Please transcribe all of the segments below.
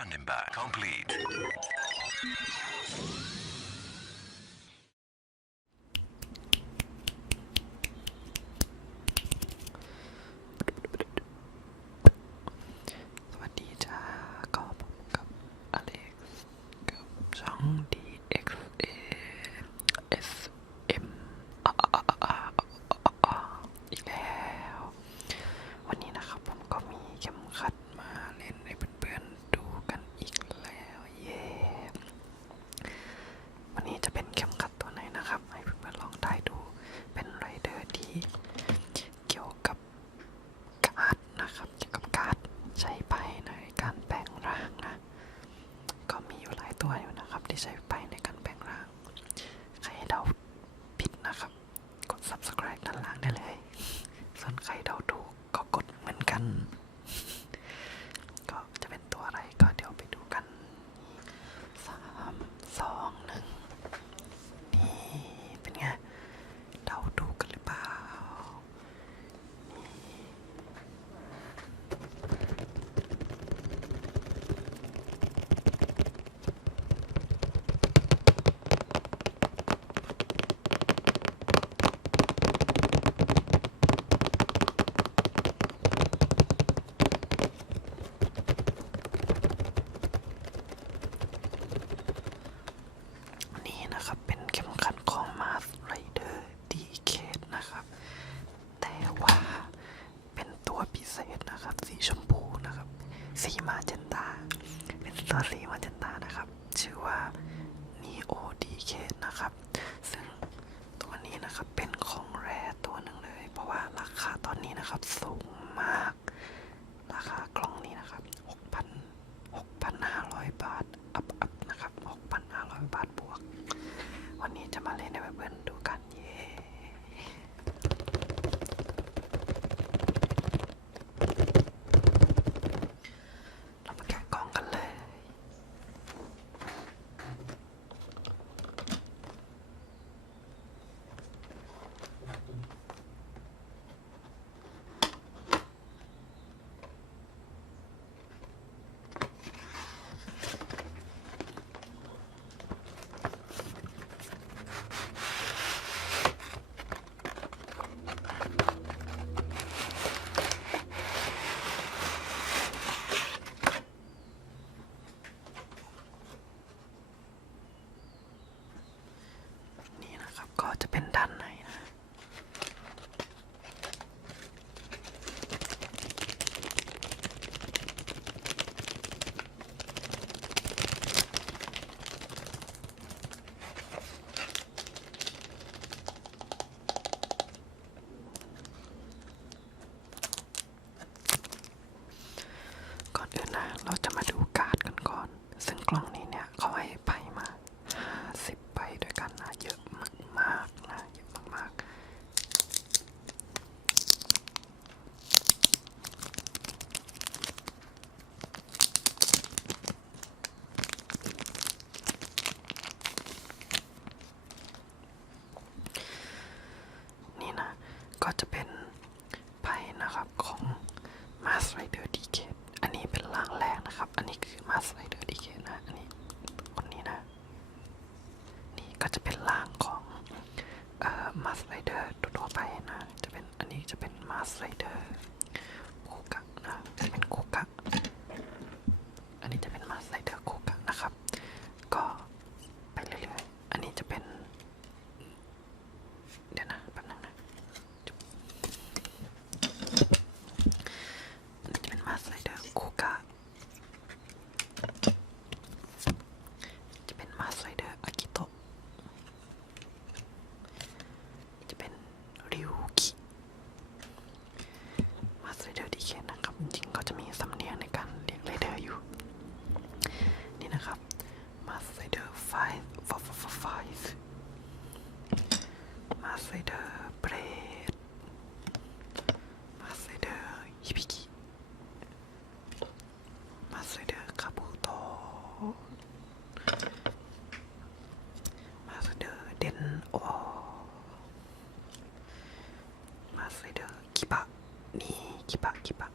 Tandem complete. window. ครับของ Mass Rider Decade อันนี้เป็นร่างแรกนะครับ อันนี้คือ Mass Rider Decade นะ อันนี้คนนี้นะ นี่ก็จะเป็นร่างของเอ่อ Mass Rider ทั่วไปนะ จะเป็นอันนี้จะเป็น Mass Rider qui parle.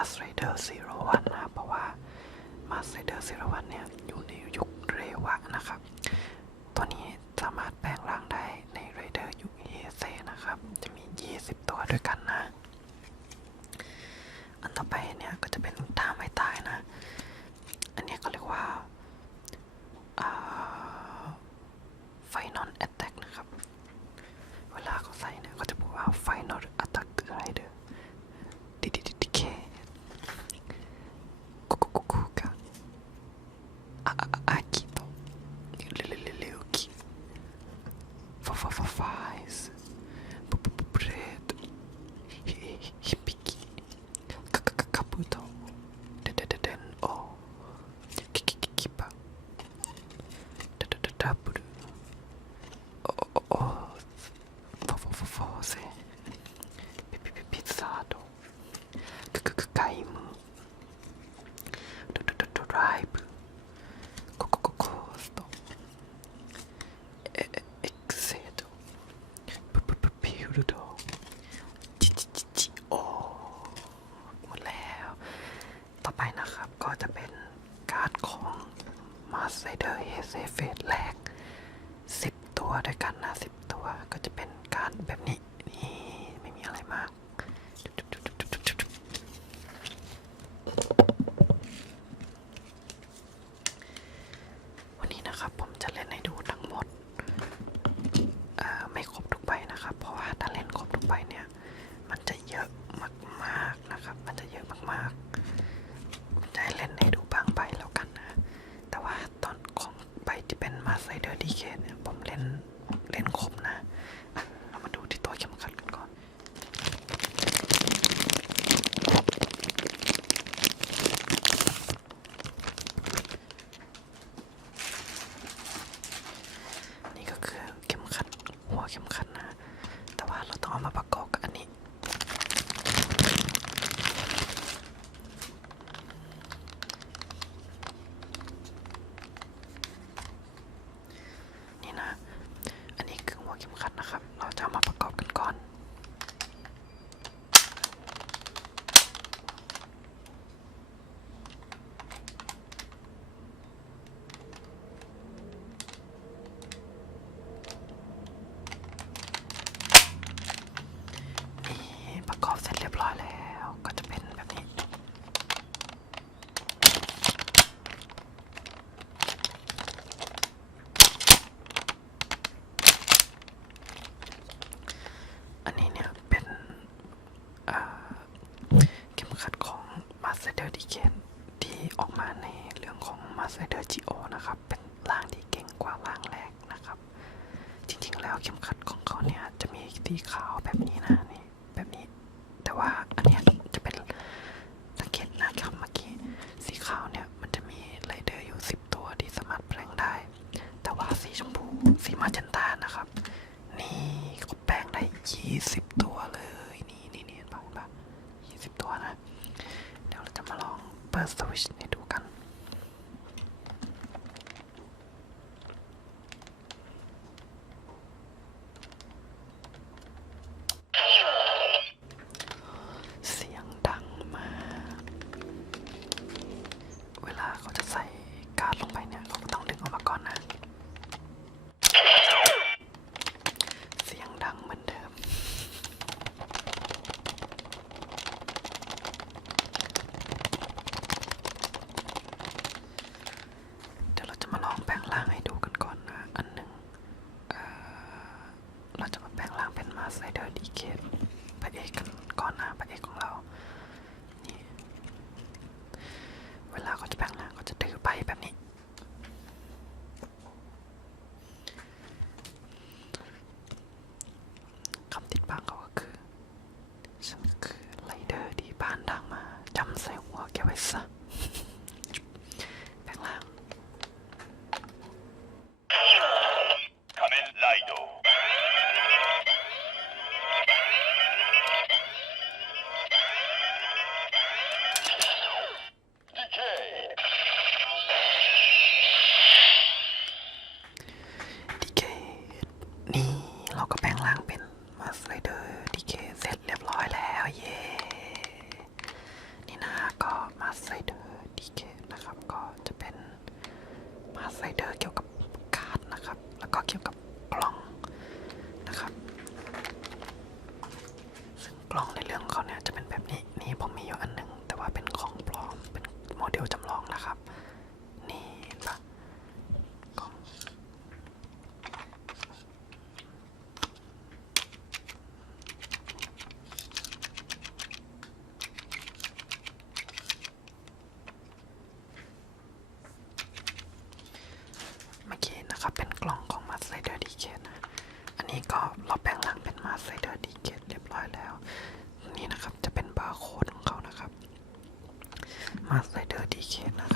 plus 3201. F เล่นเล่นครบ สำคัญนะครับ Anine. was the wish in 했어. นี้ก็เราแปลงร่างเป็นมาสไซเดอร์ดีเกตเรียบร้อยแล้ว นี่นะครับจะเป็นบาร์โค้ดของเขานะครับมาสไซเดอร์ดีเกตนะ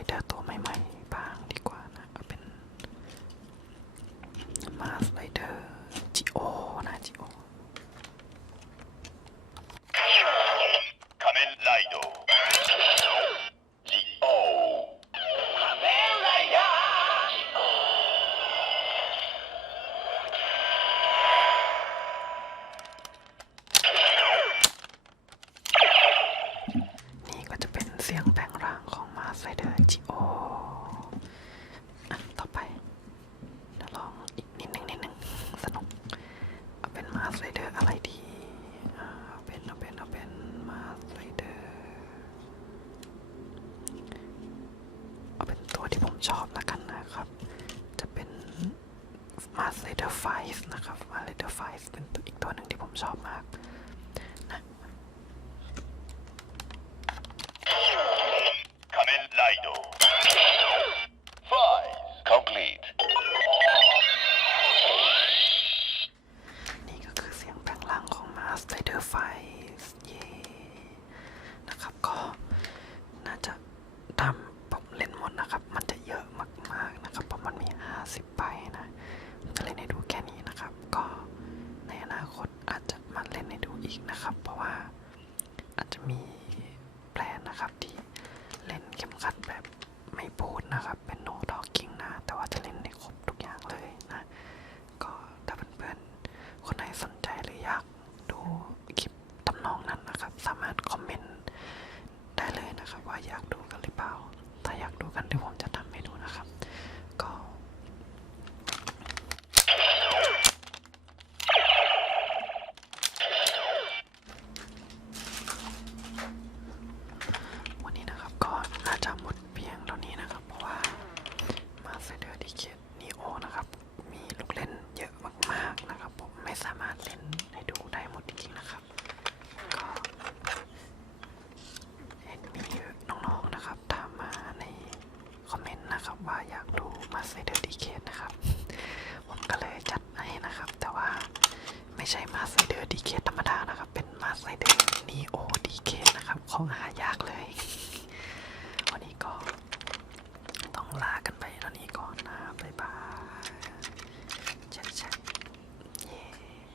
带大家多买买。